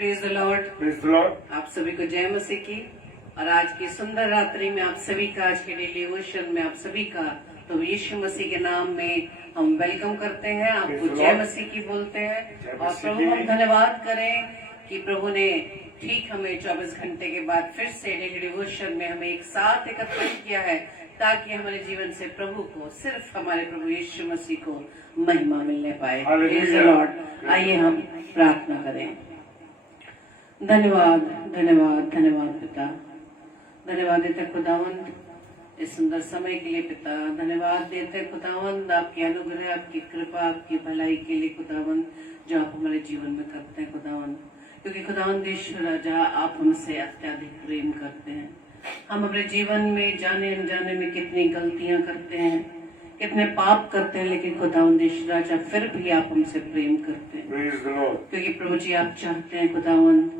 Praise the Lord. Praise the Lord. आप सभी को जय मसीह की। और आज की सुंदर रात्रि में आप सभी का, आज के डेली डिवोशन में आप सभी का तो यीशु मसीह के नाम में हम वेलकम करते हैं, आपको जय मसीह की बोलते हैं। और प्रभु हम धन्यवाद करें कि प्रभु ने ठीक हमें 24 घंटे के बाद फिर से डेली डिवोशन में हमें एक साथ एकत्रित किया है, ताकि हमारे जीवन से प्रभु को, सिर्फ हमारे प्रभु यीशु मसीह को महिमा मिलने पाए। Praise the Lord. आइए हम प्रार्थना करें। धन्यवाद धन्यवाद धन्यवाद पिता, धन्यवाद देते खुदावंद इस सुंदर समय के लिए पिता। धन्यवाद देते खुदावंद आपकी अनुग्रह, आपकी कृपा, आपकी भलाई के लिए खुदावंद, जो आप हमारे जीवन में करते हैं खुदावंद। क्योंकि खुदावंद ईश्वर राजा, आप हमसे अत्यधिक प्रेम करते हैं। हम अपने जीवन में जाने अनजाने में कितनी गलतियां करते हैं, कितने पाप करते हैं, लेकिन खुदावंद ईश्वर राजा फिर भी आप हमसे प्रेम करते हैं। क्योंकि प्रभु जी आप चाहते हैं खुदावंद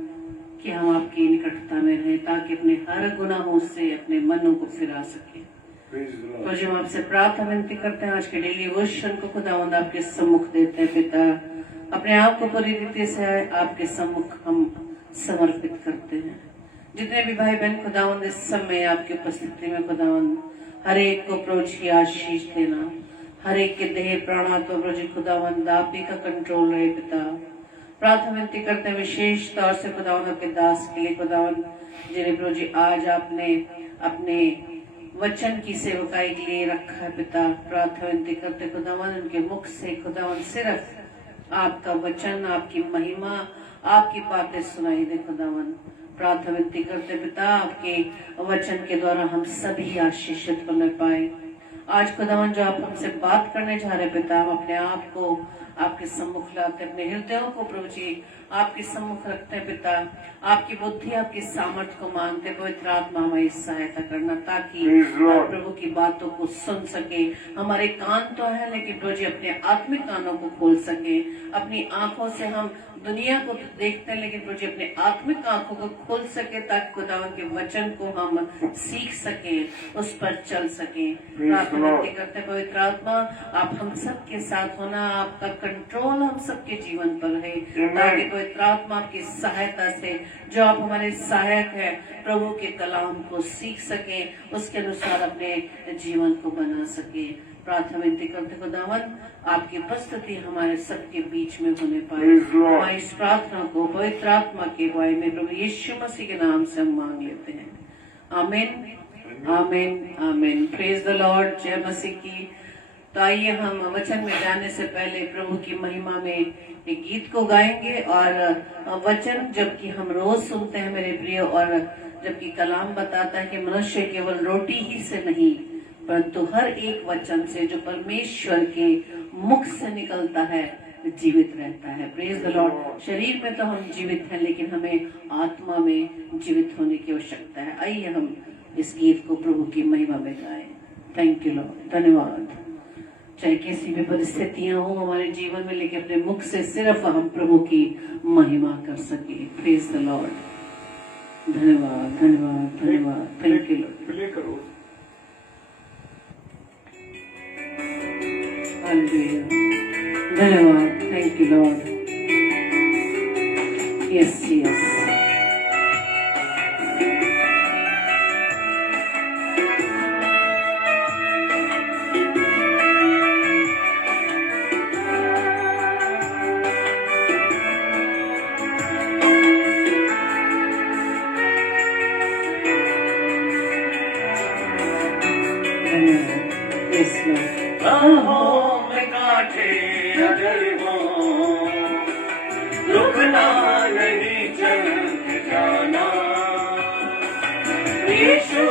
कि हम आपकी निकटता में रहें, ताकि अपने हर गुनाहों से अपने मनों को फिरा सके। तो जो हम आपसे प्रार्थना विनती करते हैं, आज के डेली डिवोशन को खुदावंद आपके सम्मुख देते हैं पिता। अपने आप को पूरी रीति से आपके सम्मुख हम समर्पित करते हैं। जितने भी भाई बहन खुदावंद इस समय आपकी उपस्थिति में खुदावंद, हर एक को प्रभु जी आशीष देना, हर एक के देह प्राणात्मा प्रभु जी खुदावंद आप ही का कंट्रोल रहे पिता। प्रार्थना विनती करते हैं विशेष तौर से खुदावंद आपके दास के लिए खुदावंद, जिन्हें प्रभु जी आज आपने अपने वचन की सेवकाई के लिए रखा है पिता। प्रार्थना विनती करते खुदावंद उनके मुख से खुदावंद सिर्फ आपका वचन, आपकी महिमा, आपकी बातें सुनाई दे खुदावंद। प्रार्थना विनती करते पिता, आपके वचन के द्वारा हम सभी आशीषित होने पाए। आज खुदावंद जो आप हमसे बात करने जा रहे पिता, हम अपने आप को आपके सम्मुख लाते, अपने हृदयों को प्रभु जी आपके सम्मुख रखते हैं पिता। आपकी बुद्धि, आपकी सामर्थ्य को मांगते, पवित्र आत्मा हमारी सहायता करना, ताकि प्रभु की बातों को सुन सके। हमारे कान तो है, लेकिन प्रभु जी अपने आत्मिक कानों को खोल सके। अपनी आंखों से हम दुनिया को देखते हैं, लेकिन प्रभु जी अपने आत्मिक आंखों को खोल सके, ताकि खुदावंद के वचन को हम सीख सके, उस पर चल सके। प्रार्थना करते पवित्र आत्मा आप हम सबके साथ होना, आपका कंट्रोल हम सबके जीवन पर है, ताकि पवित्र आत्मा आपकी सहायता से, जो आप हमारे सहायक है, प्रभु के कलाम को सीख सके, उसके अनुसार अपने जीवन को बना सके। प्रार्थना विनती करते खुदावंद आपकी उपस्थिति हमारे सबके बीच में होने पाए। हमारी इस प्रार्थना को पवित्र आत्मा के अगुवाई में प्रभु यीशु मसीह के नाम से हम मांग लेते हैं। आमीन आमीन आमीन। Praise the Lord. जय मसीह की। तो आइए हम वचन में जाने से पहले प्रभु की महिमा में एक गीत को गाएंगे। और वचन जबकि हम रोज सुनते हैं मेरे प्रिय, और जबकि कलाम बताता है कि मनुष्य केवल रोटी ही से नहीं, परंतु हर एक वचन से जो परमेश्वर के मुख से निकलता है जीवित रहता है। Praise the Lord. शरीर में तो हम जीवित हैं, लेकिन हमें आत्मा में जीवित होने की आवश्यकता है। आइए हम इस गीत को प्रभु की महिमा में गाएं। Thank you Lord. धन्यवाद। चाहे कैसी भी परिस्थितियां हो हमारे जीवन में, लेकिन अपने मुख से सिर्फ हम प्रभु की महिमा कर सके। Praise the Lord. धन्यवाद धन्यवाद धन्यवाद। Thank you Lord. धन्यवाद। Thank you Lord. Yes yes. रुकना नहीं, चल जाना, यीशु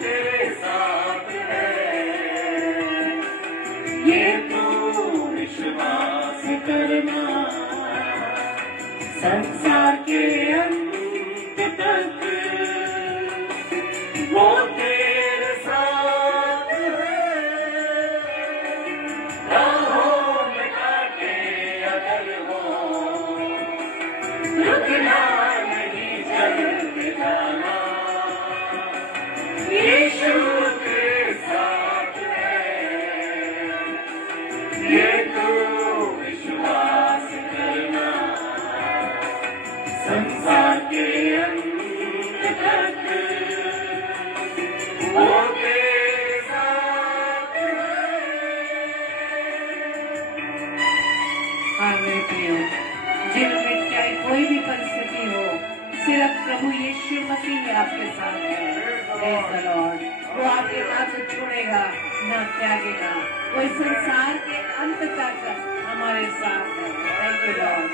तेरे साथ है, ये तू विश्वास करना। संसार के अंत तक वो तेरे साथ है। राहों में कांटे अगर हो, रुकना नहीं, चलते जाना, यीशु के साथ है, ये तो विश्वास करना। संसार के अंत तक वो तेरे साथ हाँ मेरे प्रियो, जीवन में चाहे कोई भी परिस्थिति हो, सिर्फ प्रभु यीशु मसीह ही आपके साथ है। Praise the Lord। वो आपके ना तो छोड़ेगा ना त्यागेगा, वो इस संसार के अंत तक हमारे साथ है। Thank you Lord.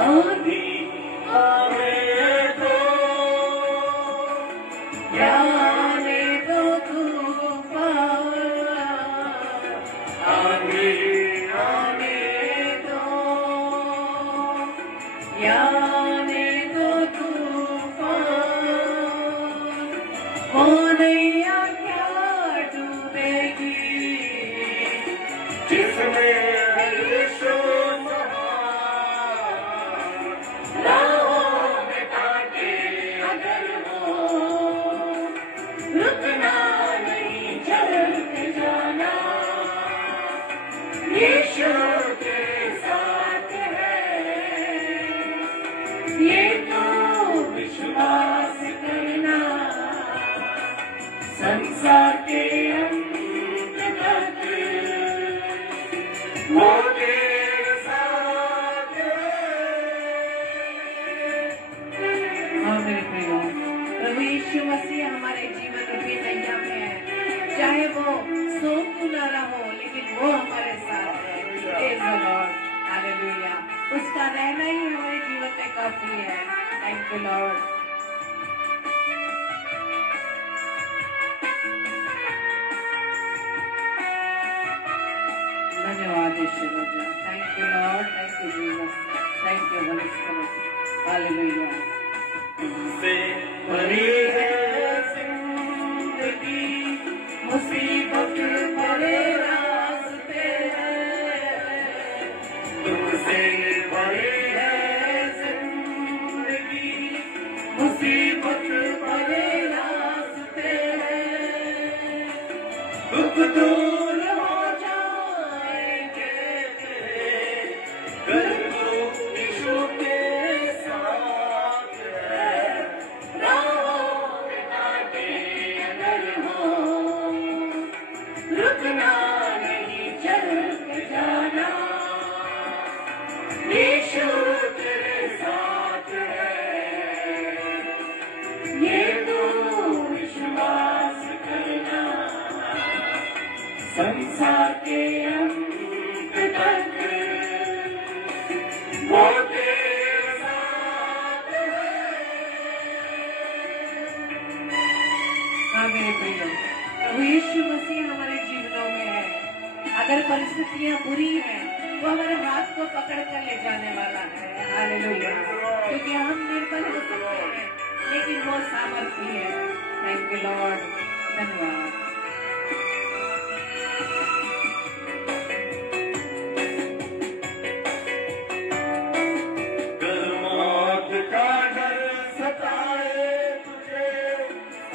आंधी आवे तो जाने दो तूफान, आंधी आने दो, आने दो तूफान, वो नैया क्या डूबेगी जिसमें यीशु राहों में कांटे अगर हो रुकना नहीं चलते जाना यीशु के साथ है ये तो विश्वास करना संसार के अंत तक वो तेरे साथ हाँ मेरे प्रियो, प्रभु यीशु मसीह हमारे जीवन रूपी नैया में है। चाहे वो सो क्यों ना रहो, लेकिन वो हमारे साथ है। Praise the Lord। हालेलुया। उसका रहना ही हमारे जीवन में काफी है। Thank you Lord. धन्यवाद यीशु राजा। Thank you Lord, thank you Jesus, thank you Holy Spirit. Hallelujah. से भरी है जिंदगी मुसीबत भरे रास्ते हैं, तुमसे भरी है जिंदगी मुसीबत भरे रास्ते हैं, दुख दूर हो जाएंगे कर तू यीशु के साथ है राहों में कांटे अगर हो रुकना नहीं चल के जाना यीशु तेरे साथ है ये तो विश्वास करना संसार के अंत तक वो तेरे साथ हाँ मेरे प्रियो, प्रभु यीशु मसीह हमारे जीवनों में है। अगर परिस्थितियां बुरी हैं, वो हमारे हाथ को पकड़ कर ले जाने वाला है। हालेलुया। क्योंकि हम निर्बल हो सकते हैं, लेकिन वो सामर्थी है। Thank you Lord. धन्यवाद। कर मौत का डर सताए तुझे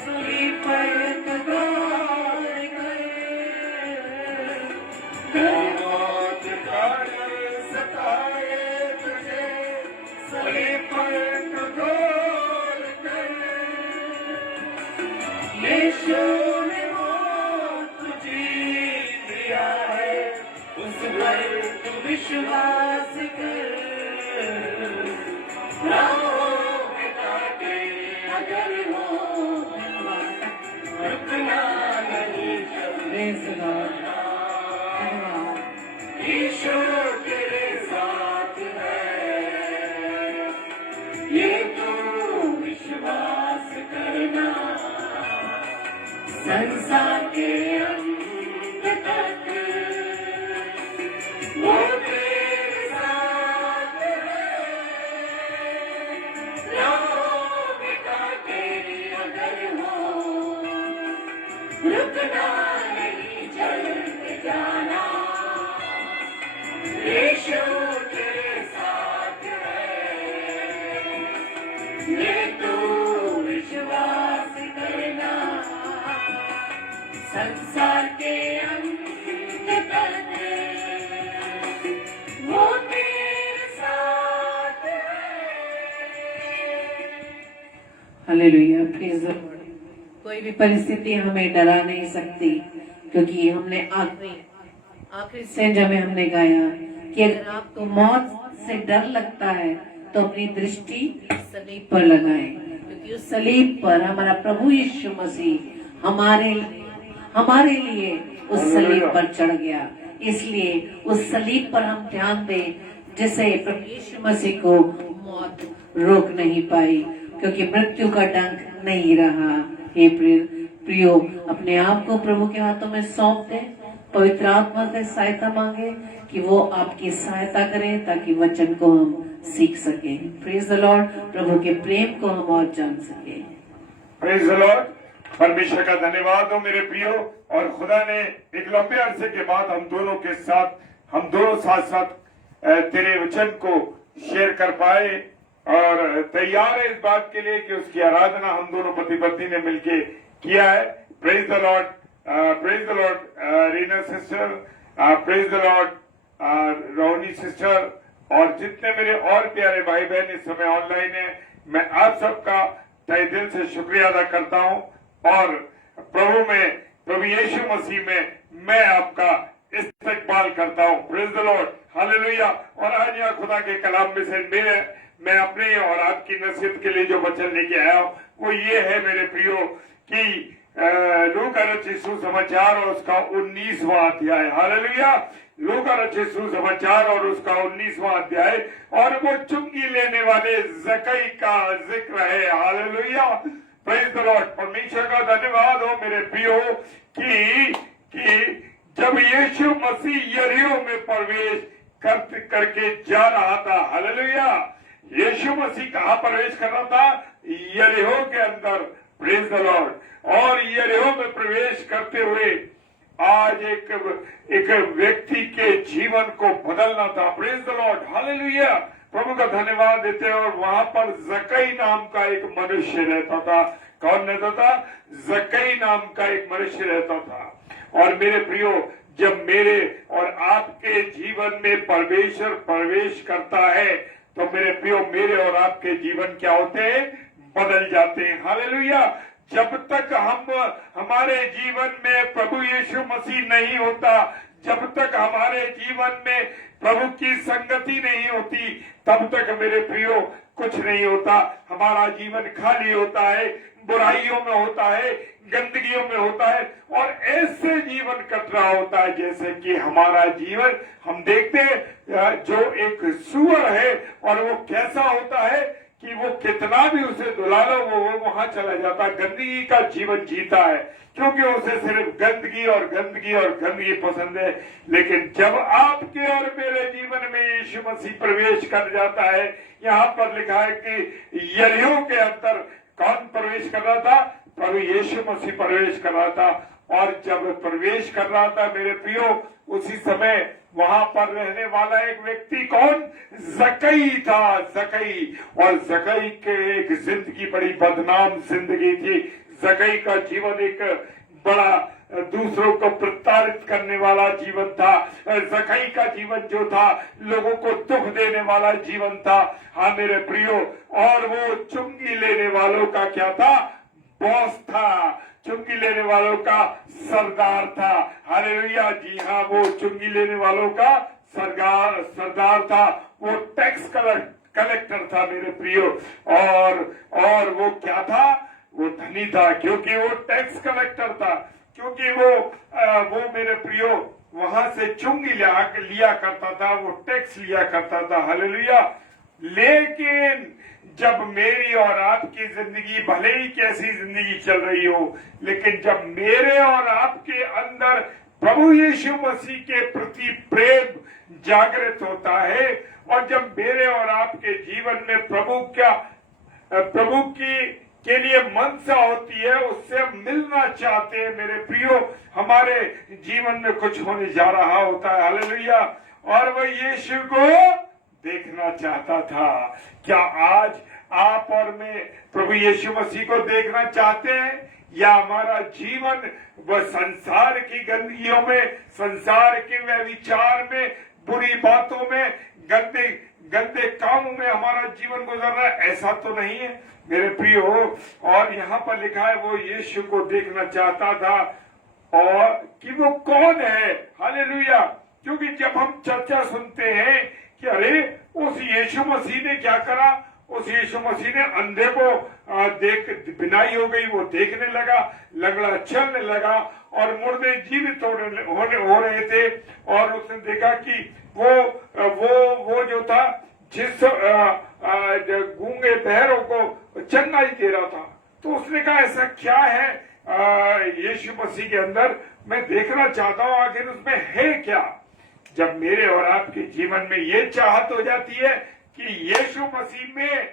सूली पर कगार कर, कर मौत का डर सताए तुझे सही पर कठोर कर यीशु ने मौत जीत लिया है उस पर तू विश्वास कर राहों में कांटे अगर हो रुकना नहीं Praise the Lord। धन्यवाद। यीशु तेरे साथ है ये तो विश्वास करना संसार के अंत तक वो तेरे साथ है राहों में कांटे अगर हो रुकना नहीं चल कोई भी परिस्थिति हमें डरा नहीं सकती, क्योंकि हमने आखिरी सेंजा में हमने गाया कि अगर आपको मौत से डर लगता है तो अपनी दृष्टि सलीब पर लगाएं, क्योंकि उस सलीब पर हमारा प्रभु यीशु मसीह हमारे लिए उस सलीब पर चढ़ गया। इसलिए उस सलीब पर हम ध्यान दें, जिसे प्रभु यीशु मसीह को मौत रोक नहीं पाई, क्योंकि मृत्यु का डंक नहीं रहा। हे प्रियो, अपने आप को प्रभु के हाथों में सौंप दें, पवित्र आत्मा से सहायता मांगे कि वो आपकी सहायता करे, ताकि वचन को हम सीख सके। Praise the Lord. प्रभु के प्रेम को हम और जान सके। Praise the Lord. परमेश्वर का धन्यवाद हो मेरे प्रियो। और खुदा ने एक लंबे अरसे के बाद हम दोनों साथ साथ तेरे वचन को शेयर कर पाए, और तैयार है इस बात के लिए कि उसकी आराधना हम दोनों पति पत्नी ने मिलके किया है। Praise the Lord, praise the Lord Reena sister, praise the Lord Rohini sister, और जितने मेरे और प्यारे भाई बहन इस समय ऑनलाइन है, मैं आप सबका तहे दिल से शुक्रिया अदा करता हूं। और प्रभु यीशु मसीह में मैं आपका इस्तकबाल करता हूं। Praise the Lord, hallelujah. और आज यहाँ खुदा के कलाम में से मैं अपने और आपकी नसीहत के लिए जो वचन लेके आया हूं वो ये है मेरे प्रियो कि लूका रचित सुसमाचार और उसका 19वां अध्याय, हालेलुया। लूका रचित सुसमाचार और उसका 19वां अध्याय, और वो चुंगी लेने वाले जकई का जिक्र है, हालेलुया। Praise the Lord. परमेश्वर का धन्यवाद हो मेरे प्रियो कि जब यीशु मसीह यरीहो में प्रवेश करके जा रहा था, हालेलुया। यीशु मसीह कहाँ प्रवेश कर रहा था? यरीहो के अंदर। Praise the Lord. और यरीहो में प्रवेश करते हुए आज एक व्यक्ति के जीवन को बदलना था। Praise the Lord, hallelujah. प्रभु का धन्यवाद देते हैं। और वहां पर जकई नाम का एक मनुष्य रहता था। कौन रहता था? जकई नाम का एक मनुष्य रहता था। और मेरे प्रियो, जब मेरे और आपके जीवन में परमेश्वर प्रवेश करता है तो मेरे प्रियो, मेरे और आपके जीवन क्या होते हैं? बदल जाते हैं, हालेलुया। जब तक हमारे जीवन में प्रभु यीशु मसीह नहीं होता, जब तक हमारे जीवन में प्रभु की संगति नहीं होती, तब तक मेरे प्रियो कुछ नहीं होता। हमारा जीवन खाली होता है, बुराइयों में होता है, गंदगियों में होता है, और ऐसे जीवन कट रहा होता है जैसे कि हमारा जीवन, हम देखते हैं जो एक सुअर है, और वो कैसा होता है कि वो कितना भी उसे दुला लो वो वहां चला जाता, गंदगी का जीवन जीता है, क्योंकि उसे सिर्फ गंदगी और गंदगी और गंदगी पसंद है। लेकिन जब आपके और मेरे जीवन में यीशु मसीह प्रवेश कर जाता है, यहाँ पर लिखा है कि यरीहो के अंदर कौन प्रवेश कर रहा था? प्रभु यीशु मसीह प्रवेश कर रहा था। और जब प्रवेश कर रहा था मेरे प्रियो, उसी समय वहां पर रहने वाला एक व्यक्ति कौन? जकई था, जकई। और जकई के एक जिंदगी बड़ी बदनाम जिंदगी थी। जकई का जीवन एक बड़ा दूसरों को प्रताड़ित करने वाला जीवन था। जकई का जीवन जो था लोगों को दुख देने वाला जीवन था। हाँ मेरे प्रियो, और वो चुंगी लेने वालों का क्या था? बॉस था, चुंगी लेने वालों का सरदार था, हालेलुया। जी हाँ, वो चुंगी लेने वालों का सरदार था। वो टैक्स कलेक्टर था मेरे प्रियो। और वो क्या था? वो धनी था, क्योंकि वो टैक्स कलेक्टर था, क्योंकि वो मेरे प्रियो वहां से चुंगी लिया करता था, वो टैक्स लिया करता था, हालेलुया। लेकिन जब मेरी और आपकी जिंदगी, भले ही कैसी जिंदगी चल रही हो, लेकिन जब मेरे और आपके अंदर प्रभु यीशु मसीह के प्रति प्रेम जागृत होता है, और जब मेरे और आपके जीवन में प्रभु के लिए मनसा होती है, उससे हम मिलना चाहते हैं मेरे प्रियो, हमारे जीवन में कुछ होने जा रहा होता है, हालेलुया। और वह यीशु को देखना चाहता था। क्या आज आप और मैं प्रभु यीशु मसीह को देखना चाहते हैं, या हमारा जीवन वह संसार की गंदगियों में, संसार के व्यभिचार में, बुरी बातों में, गंदे गंदे कामों में हमारा जीवन गुजर रहा है, ऐसा तो नहीं है मेरे प्रियो। और यहाँ पर लिखा है वो यीशु को देखना चाहता था और कि वो कौन है। हालेलुया। क्योंकि जब हम चर्चा सुनते हैं कि अरे उस यीशु मसीह ने क्या करा, उस यीशु मसीह ने अंधे को देख बिनाई हो गई, वो देखने लगा, लंगड़ा चलने लगा और मुर्दे जीवित हो रहे थे। और उसने देखा कि वो जो था जिस गूंगे बहरों को चंगाई दे रहा था, तो उसने कहा ऐसा क्या है यीशु मसीह के अंदर, मैं देखना चाहता हूं आखिर उसमें है क्या। जब मेरे और आपके जीवन में ये चाहत हो जाती है कि यीशु मसीह में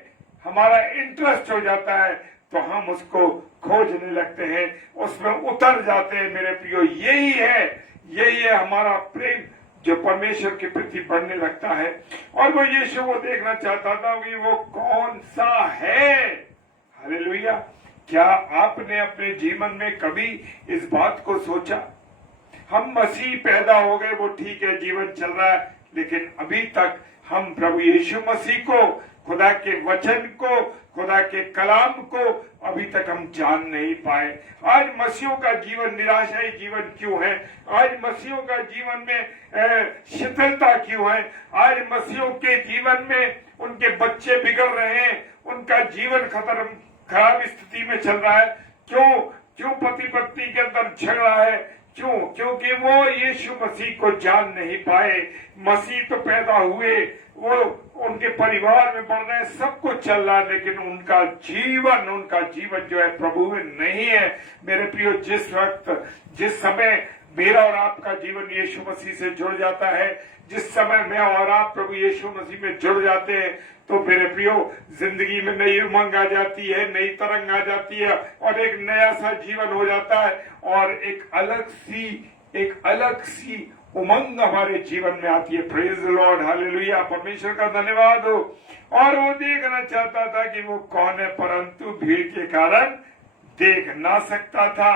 हमारा इंटरेस्ट हो जाता है, तो हम उसको खोजने लगते हैं, उसमें उतर जाते हैं मेरे प्रियो। यही है हमारा प्रेम जो परमेश्वर के प्रति बढ़ने लगता है। और वो यीशु को देखना चाहता था कि वो कौन सा है। हालेलुया। क्या आपने अपने जीवन में कभी इस बात को सोचा? हम मसीह पैदा हो गए, वो ठीक है, जीवन चल रहा है, लेकिन अभी तक हम प्रभु यीशु मसीह को, खुदा के वचन को, खुदा के कलाम को अभी तक हम जान नहीं पाए। आज मसीहों का जीवन निराशाई जीवन क्यों है? आज मसीहों का जीवन में शिथिलता क्यों है? आज मसीहों के जीवन में उनके बच्चे बिगड़ रहे हैं, उनका जीवन खराब स्थिति में चल रहा है। क्यों पति पत्नी के अंदर झगड़ा है? क्यों? क्योंकि वो यीशु मसीह को जान नहीं पाए। मसीह तो पैदा हुए, वो उनके परिवार में बढ़ रहे, सब कुछ चल रहा है, लेकिन उनका जीवन जो है प्रभु में नहीं है। मेरे प्रियो, जिस समय मेरा और आपका जीवन यीशु मसीह से जुड़ जाता है, जिस समय मैं और आप प्रभु यीशु मसीह में जुड़ जाते हैं, तो मेरे प्रियो जिंदगी में नई उमंग आ जाती है, नई तरंग आ जाती है और एक नया सा जीवन हो जाता है और एक अलग सी उमंग हमारे जीवन में आती है। Praise the Lord. हालेलुया। परमेश्वर का धन्यवाद हो। और वो देखना चाहता था कि वो कौन है, परंतु भीड़ के कारण देख ना सकता था।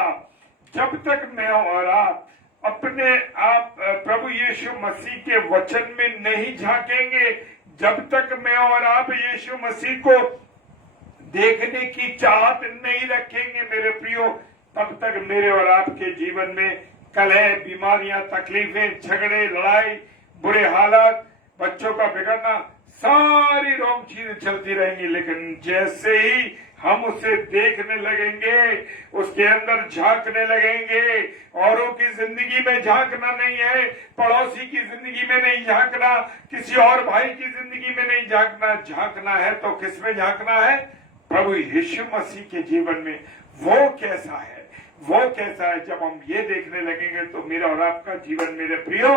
जब तक मैं और आप अपने आप प्रभु यीशु मसीह के वचन में नहीं झांकेंगे, जब तक मैं और आप यीशु मसीह को देखने की चाहत नहीं रखेंगे मेरे प्रियो, तब तक मेरे और आपके जीवन में कलह, बीमारियां, तकलीफें, झगड़े, लड़ाई, बुरे हालात, बच्चों का बिगड़ना, सारी रॉन्ग चीजें चलती रहेंगी। लेकिन जैसे ही हम उसे देखने लगेंगे, उसके अंदर झांकने लगेंगे, औरों की जिंदगी में झांकना नहीं है, पड़ोसी की जिंदगी में नहीं झांकना, किसी और भाई की जिंदगी में नहीं झांकना है तो किसमें झांकना है? प्रभु यीशु मसीह के जीवन में। वो कैसा है? जब हम ये देखने लगेंगे तो मेरा और आपका जीवन मेरे प्रियो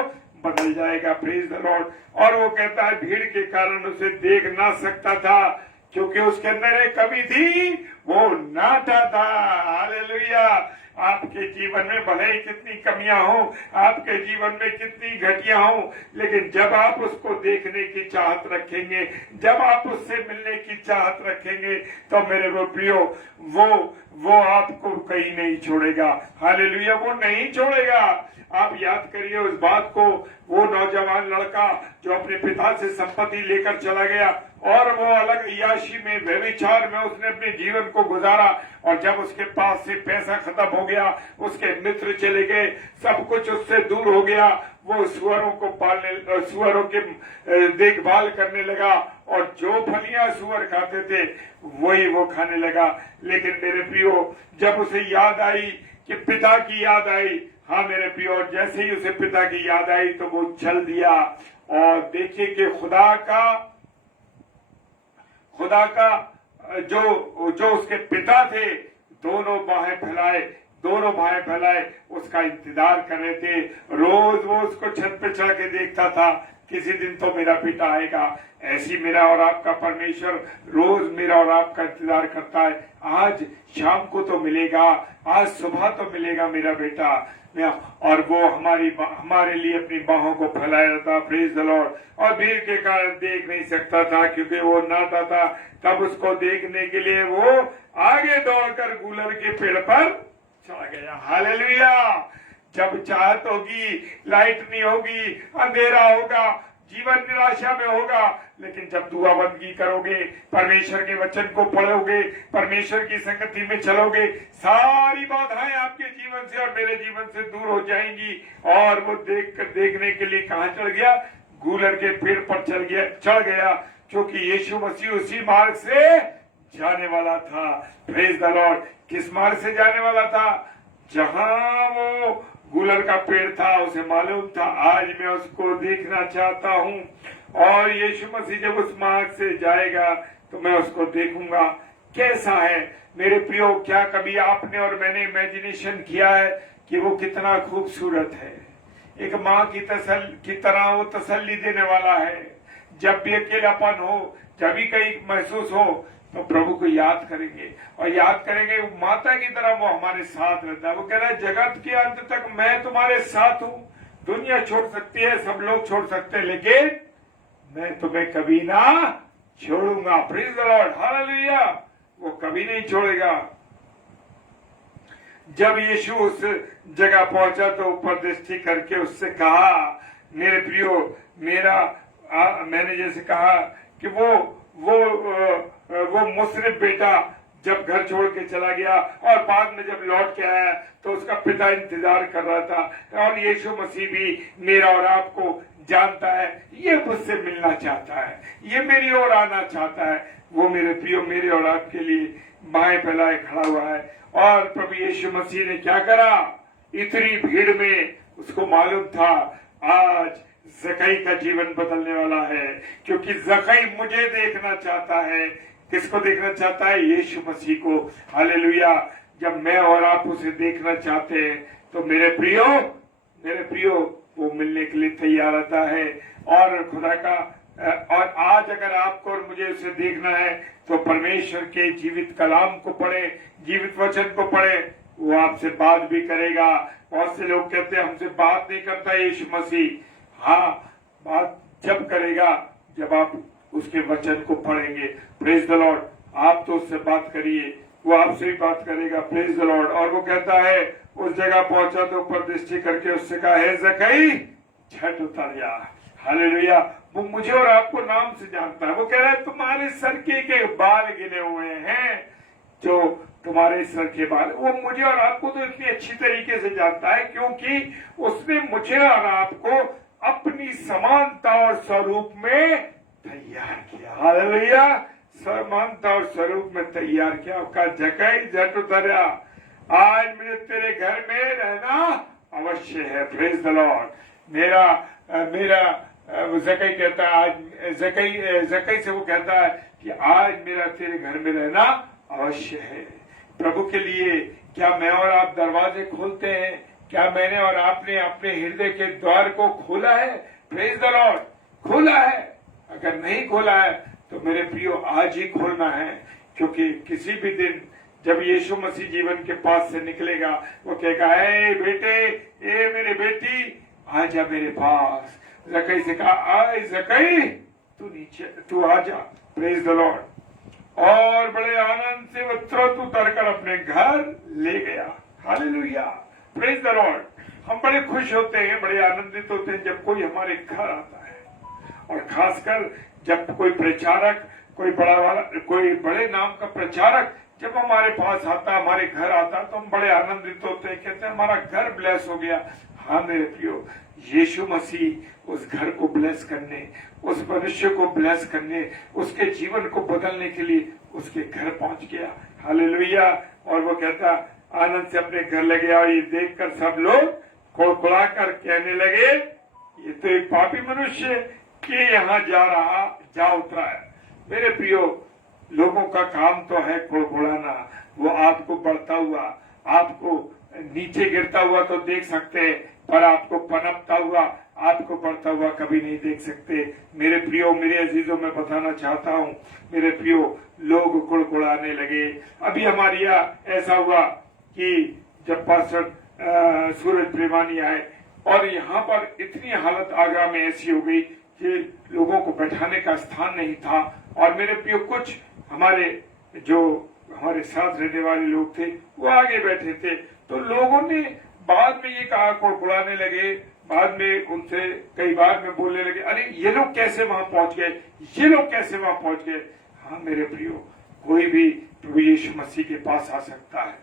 बदल जाएगा। Praise the Lord. और वो कहता है भीड़ के कारण उसे देख ना सकता था, क्योंकि उसके अंदर एक कमी थी, वो नाटा था। हालेलुया। आपके जीवन में भले ही कितनी कमियां हो, आपके जीवन में कितनी घटिया हो, लेकिन जब आप उसको देखने की चाहत रखेंगे, जब आप उससे मिलने की चाहत रखेंगे, तो मेरे वो प्रियो वो आपको कहीं नहीं छोड़ेगा। हालेलुया। वो नहीं छोड़ेगा। आप याद करिए उस बात को, वो नौजवान लड़का जो अपने पिता से संपत्ति लेकर चला गया और वो अलग याशी में, व्यभिचार में उसने अपने जीवन को गुजारा, और जब उसके पास से पैसा खत्म हो गया, उसके मित्र चले गए, सब कुछ उससे दूर हो गया, वो सुअरों के देखभाल करने लगा और जो फलियां सुअर खाते थे वही वो खाने लगा। लेकिन मेरे प्रियो, जब उसे याद आई कि पिता की याद आई, हाँ मेरे प्रियो, और जैसे ही उसे पिता की याद आई तो वो चल दिया। और देखिए कि खुदा का जो उसके पिता थे, दोनों भाई फैलाए उसका इंतजार कर रहे थे। रोज वो उसको छत पे चढ़ के देखता था, किसी दिन तो मेरा बेटा आएगा। ऐसी मेरा और आपका परमेश्वर रोज मेरा और आपका इंतजार करता है। आज शाम को तो मिलेगा, आज सुबह तो मिलेगा मेरा बेटा, और वो हमारे लिए अपनी बाहों को फैलाया था। Praise the Lord. और भीड़ के कारण देख नहीं सकता था, क्योंकि वो नाटा था। तब उसको देखने के लिए वो आगे दौड़कर गूलर के पेड़ पर चढ़ गया। हालेलुया। जब चाहत होगी, लाइट नहीं होगी, अंधेरा होगा, जीवन निराशा में होगा, लेकिन जब दुआ बंदगी करोगे, परमेश्वर के वचन को पढ़ोगे, परमेश्वर की संगति में चलोगे, सारी बाधाएं आपके जीवन से और मेरे जीवन से दूर हो जाएंगी। और वो देखने के लिए कहां चढ़ गया? गूलर के पेड़ पर चढ़ गया, क्योंकि यीशु मसीह उसी मार्ग से जाने वाला था। Praise the Lord. किस मार्ग से जाने वाला था? जहां वो गूलर का पेड़ था, उसे मालूम था आज मैं उसको देखना चाहता हूं, और यीशु मसीह जब उस मार्ग से जाएगा तो मैं उसको देखूंगा। कैसा है मेरे प्रियो? क्या कभी आपने और मैंने इमेजिनेशन किया है कि वो कितना खूबसूरत है? एक माँ की तरह वो तसल्ली देने वाला है। जब भी अकेलापन हो, जब भी कहीं महसूस हो, तो प्रभु को याद करेंगे, और याद करेंगे माता की तरह वो हमारे साथ रहता है। वो कह रहा है जगत के अंत तक मैं तुम्हारे साथ हूं। दुनिया छोड़ सकती है, सब लोग छोड़ सकते हैं, लेकिन मैं तुम्हें कभी ना छोड़ूंगा। Praise the Lord, hallelujah. वो कभी नहीं छोड़ेगा। जब यीशु उस जगह पहुंचा तो ऊपर दृष्टि करके उससे कहा, मेरे प्रियो, मैंने जैसे कहा कि वो मुसरिफ बेटा जब घर छोड़ के चला गया और बाद में जब लौट के आया तो उसका पिता इंतजार कर रहा था। और यीशु मसीह भी मेरा और आपको जानता है, ये मुझसे मिलना चाहता है, ये मेरी ओर आना चाहता है। वो मेरे प्रियो मेरे और आपके लिए बाएं फैलाए खड़ा हुआ है। और प्रभु यीशु मसीह ने क्या करा? इतनी भीड़ में उसको मालूम था आज जकई का जीवन बदलने वाला है, क्योंकि जकई मुझे देखना चाहता है। किसको देखना चाहता है? यीशु मसीह को। हालेलुया। जब मैं और आप उसे देखना चाहते हैं तो मेरे प्रियो वो मिलने के लिए तैयार रहता है। और खुदा का और आज अगर आपको और मुझे उसे देखना है तो परमेश्वर के जीवित कलाम को पढ़े, जीवित वचन को पढ़े। वो आपसे बात भी करेगा। बहुत से लोग कहते हैं हमसे बात नहीं करता यीशु मसीह। हाँ, बात जब करेगा जब आप उसके वचन को पढ़ेंगे। Praise the Lord. आप तो उससे बात करिए, वो आपसे भी बात करेगा। Praise the Lord. और वो कहता है उस जगह पहुंचा तो ऊपर दृष्टि करके उससे कहा, हे जकई झट उतर जा। हालेलुया। वो मुझे और आपको नाम से जानता है। वो कह रहा है तुम्हारे सर के बाल गिने हुए हैं, जो तुम्हारे सर के बाल, वो मुझे और आपको तो इतनी अच्छी तरीके से जानता है, क्योंकि उसने मुझे और आपको अपनी समानता और स्वरूप में तैयार किया। हालेलुया। समानता और स्वरूप में तैयार किया। उसका जकई झट उतरा, आज मुझे तेरे घर में रहना अवश्य है। Praise the Lord. मेरा जकई कहता है आज, जकई से वो कहता है कि आज मेरा तेरे घर में रहना अवश्य है। प्रभु के लिए क्या मैं और आप दरवाजे खोलते हैं? क्या मैंने और आपने अपने हृदय के द्वार को खोला है? Praise the Lord. खोला है? अगर नहीं खोला है तो मेरे प्रियो आज ही खोलना है, क्योंकि किसी भी दिन जब यीशु मसीह जीवन के पास से निकलेगा वो कहेगा, ए बेटे, ए मेरी बेटी, आजा मेरे पास। जकई से कहा, आए जकई, तू आजा। Praise the Lord. और बड़े आनंद से वो तुरंत उतर कर अपने घर ले गया। हालेलुया। Praise the Lord. हम बड़े खुश होते हैं, बड़े आनंदित होते हैं जब कोई हमारे घर आता है, और खासकर जब कोई प्रचारक, कोई बड़े नाम का प्रचारक जब हमारे पास आता, हमारे घर आता, तो हम बड़े आनंदित होते हैं, कहते हैं हमारा घर ब्लेस हो गया। हाँ मेरे प्रियो, यीशु मसीह उस घर को ब्लेस करने, उस मनुष्य को ब्लेस करने, उसके जीवन को बदलने के लिए उसके घर पहुंच गया। हालेलुया। और वो कहता आनंद से अपने घर ले गया, और ये देखकर सब लोग कुड़कुड़ा कर कहने लगे, ये तो एक पापी मनुष्य के यहाँ जा उतरा है। मेरे प्रियो, लोगों का काम तो है कुड़कुड़ाना। वो आपको बढ़ता हुआ, आपको नीचे गिरता हुआ तो देख सकते हैं, पर आपको पनपता हुआ, आपको बढ़ता हुआ कभी नहीं देख सकते। मेरे प्रियो, मेरे अजीजों, में बताना चाहता हूँ, मेरे प्रियो, लोग कुड़कुड़ाने लगे। अभी हमारे यहाँ ऐसा हुआ कि जब पास्टर सूरज प्रेमानी आए, और यहाँ पर इतनी हालत आगरा में ऐसी हो गई कि लोगों को बैठाने का स्थान नहीं था। और मेरे प्रियो, कुछ हमारे साथ रहने वाले लोग थे, वो आगे बैठे थे, तो लोगों ने बाद में ये कहा, कुड़कुड़ाने लगे, बाद में उनसे कई बार मैं बोलने लगे, अरे ये लोग कैसे वहां पहुंच गए, ये लोग कैसे वहां पहुंच गए। हाँ मेरे प्रियो, कोई भी प्रभु यीशु मसीह के पास आ सकता है,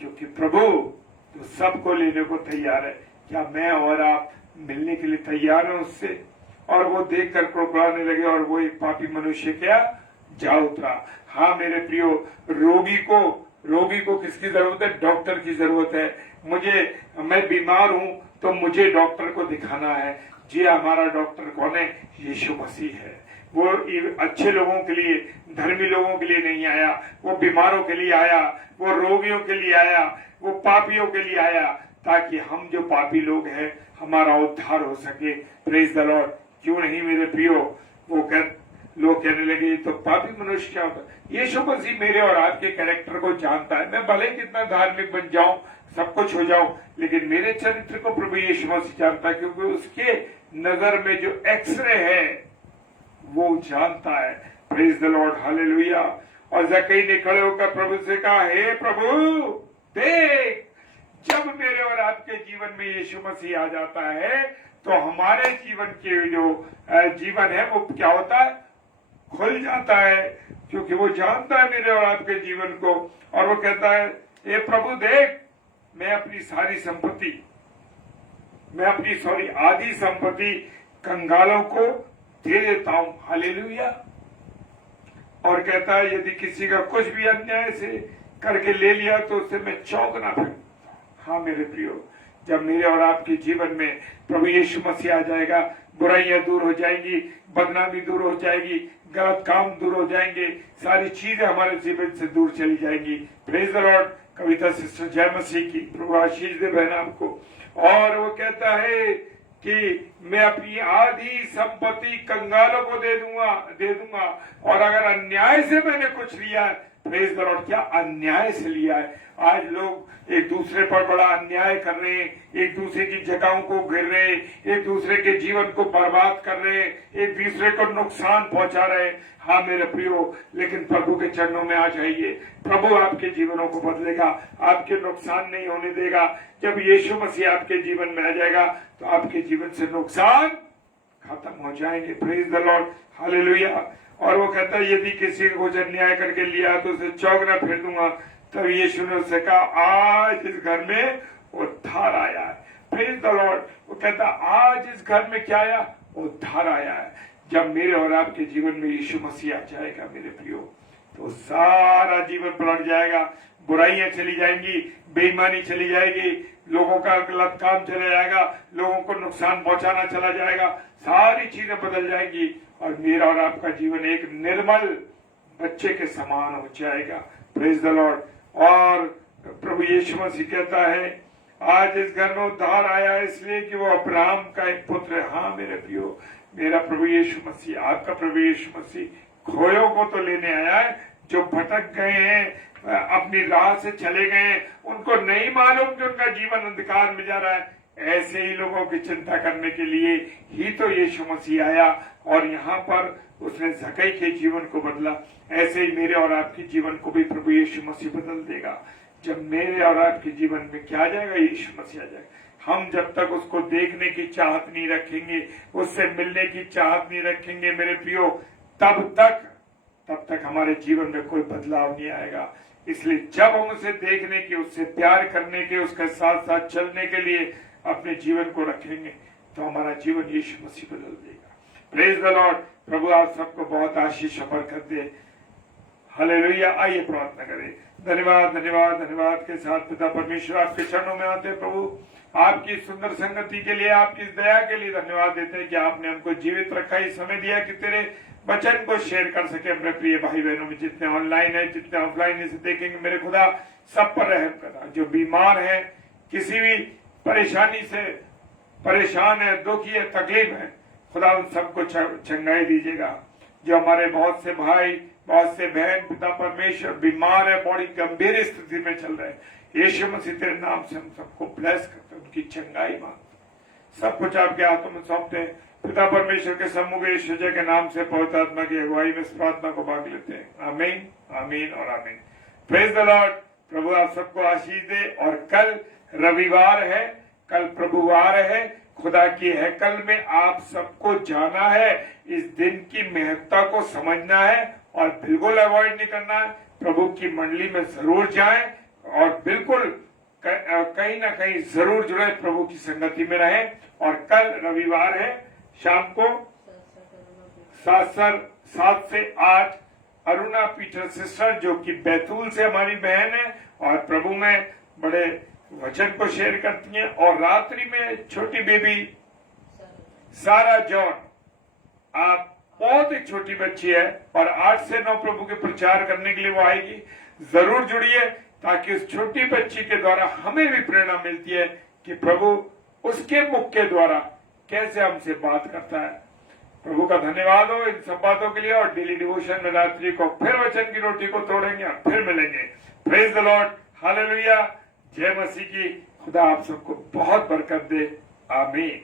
क्योंकि प्रभु तो सबको लेने को तैयार है। क्या मैं और आप मिलने के लिए तैयार हैं उससे? और वो देख कर कुड़कुड़ाने लगे और वो एक पापी मनुष्य क्या जा उतरा। हाँ मेरे प्रियो, रोगी को किसकी जरूरत है? डॉक्टर की जरूरत है। मैं बीमार हूं तो मुझे डॉक्टर को दिखाना है। जी हमारा डॉक्टर कौन है? यीशु मसीह है। वो अच्छे लोगों के लिए, धर्मी लोगों के लिए नहीं आया, वो बीमारों के लिए आया, वो रोगियों के लिए आया, वो पापियों के लिए आया, ताकि हम जो पापी लोग हैं हमारा उद्धार हो सके। Praise the Lord. क्यों नहीं मेरे प्रियो? लोग कहने लगे तो पापी मनुष्य क्या होता है? यीशु मसीह मेरे और आपके कैरेक्टर को जानता है। मैं भले कितना धार्मिक बन जाऊं, सब कुछ हो जाऊं, लेकिन मेरे चरित्र को प्रभु यीशु मसीह जानता है, क्योंकि उसके नजर में जो एक्सरे है वो जानता है। Praise the Lord, hallelujah. और जक्कई ने खड़े होकर प्रभु से कहा, हे प्रभु देख, जब मेरे और आपके जीवन में यीशु मसीह आ जाता है तो हमारे जीवन के जो जीवन है वो क्या होता है? खुल जाता है, क्योंकि वो जानता है मेरे और आपके जीवन को। और वो कहता है, हे प्रभु देख, मैं अपनी आधी संपत्ति कंगालों को दे देता हूं। हालेलुया। और कहता है, यदि किसी का कुछ भी अन्याय से करके ले लिया तो उससे मैं चौंकना फिरूंगा। हाँ मेरे प्रियो, जब मेरे और आपके जीवन में प्रभु यीशु मसीह आ जाएगा, बुराइयां दूर हो जाएंगी, बदनामी दूर हो जाएगी, गलत काम दूर हो जाएंगे, सारी चीजें हमारे जीवन से दूर चली जाएंगी। Praise the Lord. Kavita sister जय मसीह की, प्रभु आशीष दे बहन आपको। और वो कहता है कि मैं अपनी आधी संपत्ति कंगालों को दे दूंगा। और अगर अन्याय से मैंने कुछ लिया है, प्रेज द लॉर्ड, क्या अन्याय से लिया है? आज लोग एक दूसरे पर बड़ा अन्याय कर रहे हैं, एक दूसरे की जगहों को घेर रहे हैं, एक दूसरे के जीवन को बर्बाद कर रहे हैं, एक दूसरे को नुकसान पहुंचा रहे हैं। हाँ मेरे प्रियो, लेकिन प्रभु के चरणों में आ जाइए, प्रभु आपके जीवनों को बदलेगा, आपके नुकसान नहीं होने देगा। जब यीशु मसीह आपके जीवन में आ जाएगा तो आपके जीवन से नुकसान खत्म हो जाएंगे। Praise the Lord, hallelujah. और वो कहता है, यदि किसी को कुछ अन्याय करके लिया तो उसे चौगना फेर दूंगा। तब यीशु ने उससे कहा, आज इस घर में उद्धार आया है। Praise the Lord. वो कहता, आज इस घर में क्या आया? उद्धार आया है। जब मेरे और आपके जीवन में यीशु मसीह आ जाएगा मेरे प्रियो, तो सारा जीवन पलट जाएगा। बुराइयां चली जाएंगी, बेईमानी चली जाएगी, लोगों का गलत काम चला जाएगा, लोगों को नुकसान पहुंचाना चला जाएगा, सारी चीजें बदल जाएंगी और मेरा और आपका जीवन एक निर्मल बच्चे के समान हो जाएगा। Praise the Lord. और प्रभु यीशु मसीह कहता है, आज इस घर में उद्धार आया है इसलिए कि वो अब्राहम का एक पुत्र है। हाँ मेरे प्रियो, मेरा प्रभु यीशु मसीह, आपका प्रभु यीशु मसीह खोयों को तो लेने आया है, जो भटक गए हैं, अपनी राह से चले गए हैं, उनको नहीं मालूम कि उनका जीवन अंधकार में जा रहा है, ऐसे ही लोगों की चिंता करने के लिए ही तो यीशु मसीह आया। और यहाँ पर उसने जक्कई के जीवन को बदला। ऐसे ही मेरे और आपके जीवन को भी प्रभु यीशु मसीह बदल देगा। जब मेरे और आपके जीवन में क्या आ जाएगा? यीशु मसीह आ जाएगा। हम जब तक उसको देखने की चाहत नहीं रखेंगे, उससे मिलने की चाहत नहीं रखेंगे मेरे प्रियो, तब तक हमारे जीवन में कोई बदलाव नहीं आएगा। इसलिए जब हम उसे देखने की, उससे प्यार करने के, उसके साथ साथ चलने के लिए अपने जीवन को रखेंगे तो हमारा जीवन यीशु मसीह बदल देगा। Praise the Lord. प्रभु आप सबको बहुत आशीष और बरकत दे। हालेलुया। आइए प्रार्थना करें। धन्यवाद धन्यवाद धन्यवाद के साथ पिता परमेश्वर आपके चरणों में आते हैं। प्रभु आपकी सुंदर संगति के लिए, आपकी दया के लिए धन्यवाद देते हैं कि आपने हमको जीवित रखा, इस समय दिया कि तेरे वचन को शेयर कर सके। अपने प्रिय भाई बहनों में जितने ऑनलाइन है, जितने ऑफलाइन इसे देखेंगे, मेरे खुदा सब पर रहम करना। जो बीमार है, किसी भी परेशानी से परेशान है, दुखी है, तकलीफ है, खुदा उन सबको चंगाई दीजिएगा। जो हमारे बहुत से भाई, बहुत से बहन पिता परमेश्वर बीमार है, बड़ी गंभीर स्थिति में चल रहे हैं, यीशु मसीह तेरे नाम से हम सबको ब्लेस करते हैं, उनकी चंगाई मांगते, सब कुछ आपके हाथों में सौंपते हैं। पिता परमेश्वर के सम्मुख यीशु के नाम से पवित्र आत्मा की अगुवाई में इस प्रार्थना को मांग लेते हैं। आमीन, आमीन और आमीन। Praise the Lord. प्रभु आप सबको आशीष दे। और कल रविवार है, कल प्रभुवार है, खुदा की हैकल में आप सबको जाना है, इस दिन की महत्ता को समझना है और बिल्कुल अवॉइड नहीं करना है। प्रभु की मंडली में जरूर जाएं और बिल्कुल कहीं ना कहीं जरूर जुड़े, प्रभु की संगति में रहें। और कल रविवार है, शाम को 7 से 8 अरुणा पीटर सिस्टर जो कि बैतूल से हमारी बहन है और प्रभु में बड़े वचन को शेयर करती हैं। और रात्रि में छोटी बेबी सारा जॉन, आप बहुत ही छोटी बच्ची है और 8 से 9 प्रभु के प्रचार करने के लिए वो आएगी। जरूर जुड़िए ताकि उस छोटी बच्ची के द्वारा हमें भी प्रेरणा मिलती है कि प्रभु उसके मुख के द्वारा कैसे हमसे बात करता है। प्रभु का धन्यवाद हो इन सब बातों के लिए। और डेली डिवोशन में रात्रि को फिर वचन की रोटी को तोड़ेंगे और फिर मिलेंगे। प्रेज द लॉर्ड, हालेलुया, जय मसीह की। खुदा आप सबको बहुत बरकत दे, आमीन।